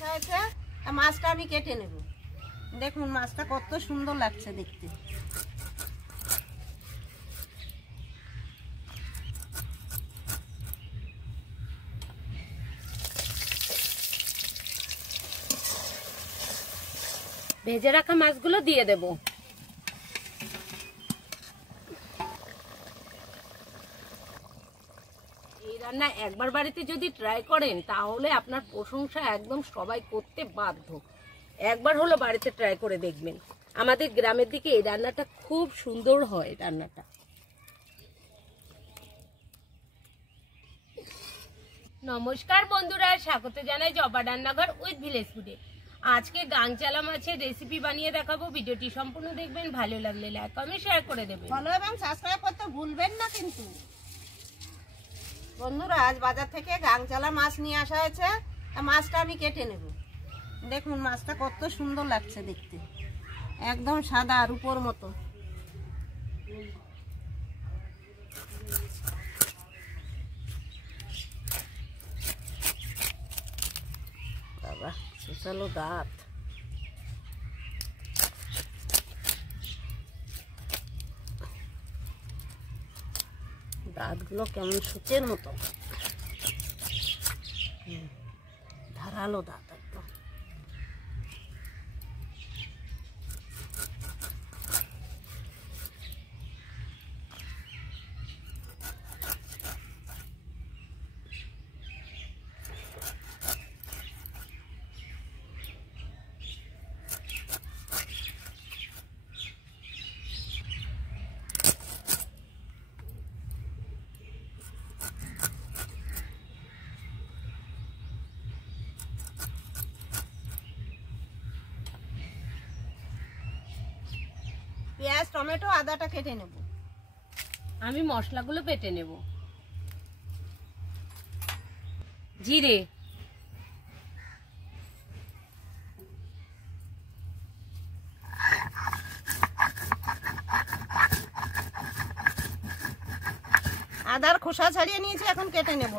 আসা হয়েছে, মাছটা আমি কেটে নেব। দেখুন মাছটা কত সুন্দর লাগছে দেখতে। ভেজে রাখা মাছগুলো দিয়ে দেব। এই রান্না একবার বাড়িতে যদি ট্রাই করেন তাহলে আপনার প্রশংসা একদম সবাই করতে বাধ্য। একবার হলো বাড়িতে ট্রাই করে দেখবেন। আমাদের গ্রামের দিকে এই রান্নাটা খুব সুন্দর হয়। রান্নাটা নমস্কার বন্ধুরা, স্বাগত জানাই জবা রান্নাঘর উইথ ভিলেজ ফুডে। আজকে গাংচালা মাছের রেসিপি বানিয়ে দেখাবো। ভিডিওটি সম্পূর্ণ দেখবেন, ভালো লাগলে লাইক কমেন্ট শেয়ার করে দেবেন। ফলো এবং সাবস্ক্রাইব করতে ভুলবেন না কিন্তু। বন্ধুরা, আজ বাজার থেকে গাংচালা মাছ নিয়ে আসা হয়েছে, মাছটা আমি কেটে নেব। দেখুন মাছটা কত সুন্দর লাগছে দেখতে, একদম সাদা রূপোর মতো। বাবা চলো দাঁত, দাঁতগুলো কেমন সূচের মতো, ধারালো দাঁত একদম। পেঁয়াজ টমেটো আদাটা কেটে নেব। আমি মশলাগুলো বেটে নেব। জিরে, আদার খোসা ছাড়িয়ে নিয়েছি, এখন কেটে নেব।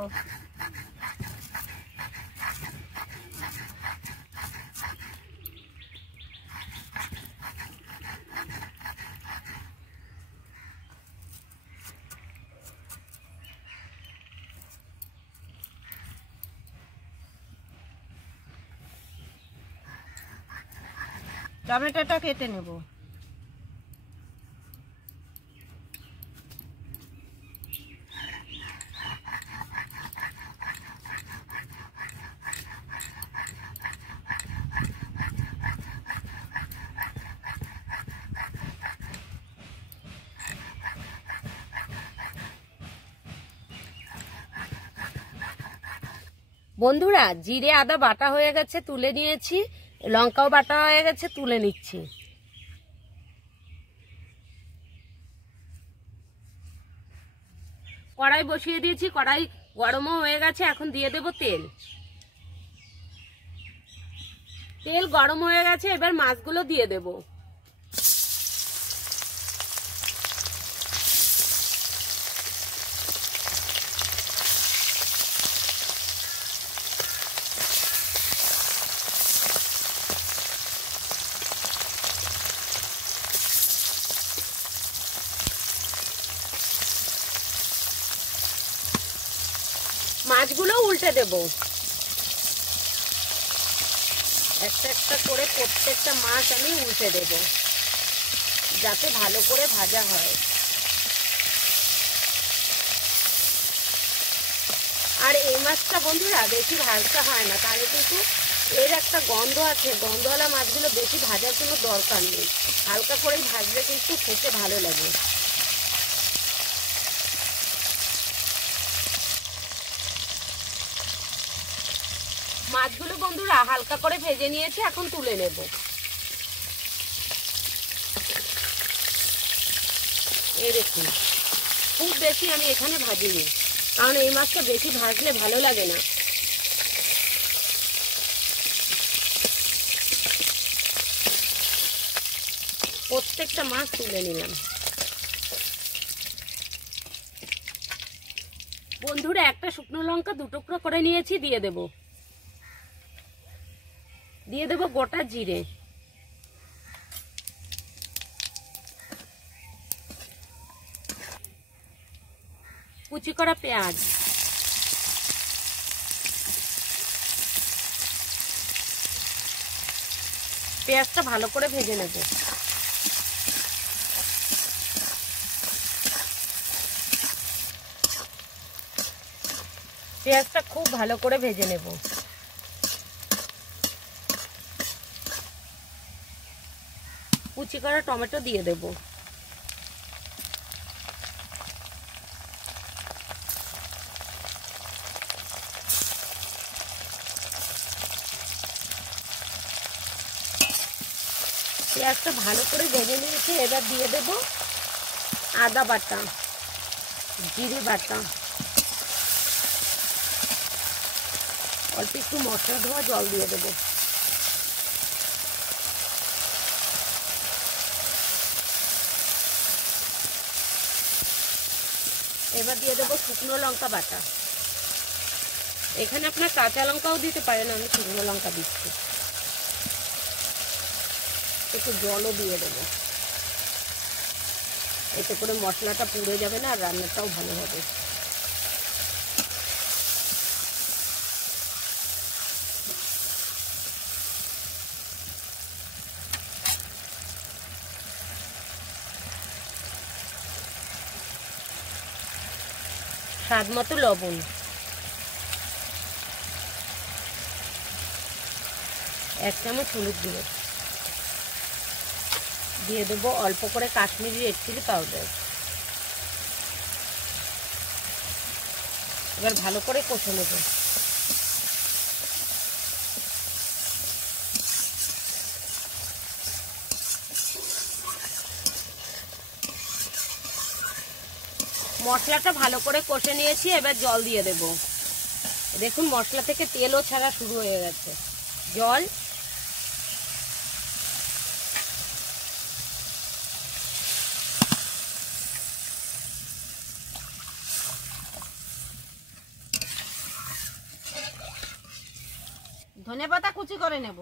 টমেটোটা কেটে নেব। বন্ধুরা জিরে আদা বাটা হয়ে গেছে, তুলে নিয়েছি। লঙ্কাও বাটা হয়ে গেছে, তুলে নিচ্ছি। কড়াই বসিয়ে দিয়েছি, কড়াই গরমও হয়ে গেছে। এখন দিয়ে দেব তেল। তেল গরম হয়ে গেছে, এবার মাছগুলো দিয়ে দেব। মাছগুলো উল্টে দেব। একটা একটা করে প্রত্যেকটা মাছ আমি উল্টে দেব, যাতে ভালো করে ভাজা হয়। আর এই মাছটা বন্ধুরা বেশি ভাজতে হয় না, তাহলে কিন্তু এর একটা গন্ধ আছে। গন্ধওয়ালা মাছগুলো বেশি ভাজার কোনো দরকার নেই, হালকা করেই ভাজলে কিন্তু খেতে ভালো লাগে। মাছগুলো বন্ধুরা হালকা করে ভেজে নিয়েছি, এখন তুলে নেব। এই দেখুন, খুব বেশি আমি এখানে ভাজিনি, কারণ এই মাছটা বেশি ভাজলে ভালো লাগে না। প্রত্যেকটা মাছ তুলে নিলাম। বন্ধুরা একটা শুকনো লঙ্কা 2 টুকরো করে নিয়েছি, দিয়ে দেব। দিয়ে দেবো গোটা জিরে, কুচি করা পেঁয়াজ, পেঁয়াজটা ভালো করে ভেজে নেব। পেঁয়াজটা খুব ভালো করে ভেজে নেব। কুচি করা টমেটো দিয়ে দেব। পেঁয়াজটা ভালো করে ভেজে নিয়েছি। এবার দিয়ে দেব আদা বাটা, জিরে বাটা, অল্প একটু মশলা ধোয়া জল দিয়ে দেব। এবার দিয়ে দেবো শুকনো লঙ্কা বাটা। এখানে আপনার কাঁচা লঙ্কাও দিতে পারেন, আমি শুকনো লঙ্কা দিচ্ছি। একটু জলও দিয়ে দেবো, এতে করে মশলাটা পুড়ে যাবে না আর রান্নাটাও ভালো হবে। স্বাদ মতো লবণ, এক চামচ হলুদ গুঁড়ো দিয়ে দেবো, অল্প করে কাশ্মীরি রেড চিলি পাউডার। এবার ভালো করে কষে নেব। মশলাটা ভালো করে কষে নিয়েছি, এবার জল দিয়ে দেব। দেখুন মশলা থেকে তেলও ছাড়া শুরু হয়ে গেছে। জল, ধনেপাতা কুচি করে নেব।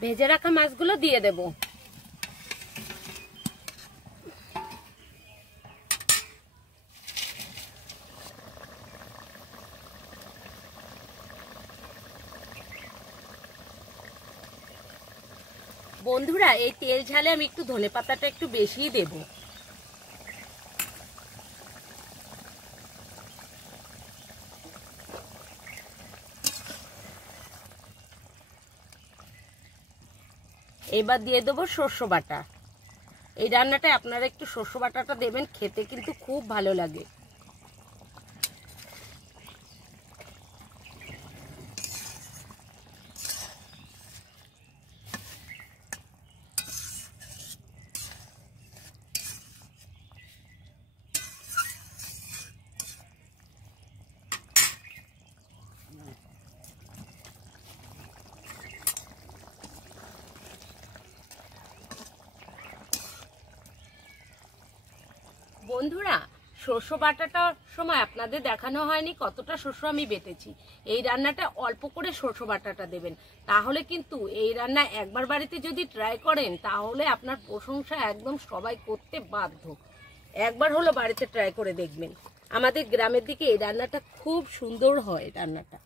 ভেজে রাখা মাছগুলো দিয়ে দেব। বন্ধুরা, এই তেল ঝালে আমি একটু ধনেপাতাটা একটু বেশিই দেব। এবার দিয়ে দেবো সর্ষে বাটা। এই রান্নাটায় আপনারা একটু সর্ষে বাটাটা দেবেন, খেতে কিন্তু খুব ভালো লাগে। বন্ধুরা, সর্ষে বাটাটার সময় আপনাদের দেখানো হয়নি কতটা সর্ষে আমি বেটেছি। এই রান্নাটা অল্প করে সর্ষে বাটাটা দেবেন, তাহলে কিন্তু এই রান্না একবার বাড়িতে যদি ট্রাই করেন তাহলে আপনার প্রশংসা একদম সবাই করতে বাধ্য। একবার হলো বাড়িতে ট্রাই করে দেখবেন। আমাদের গ্রামের দিকে এই রান্নাটা খুব সুন্দর হয়। রান্নাটা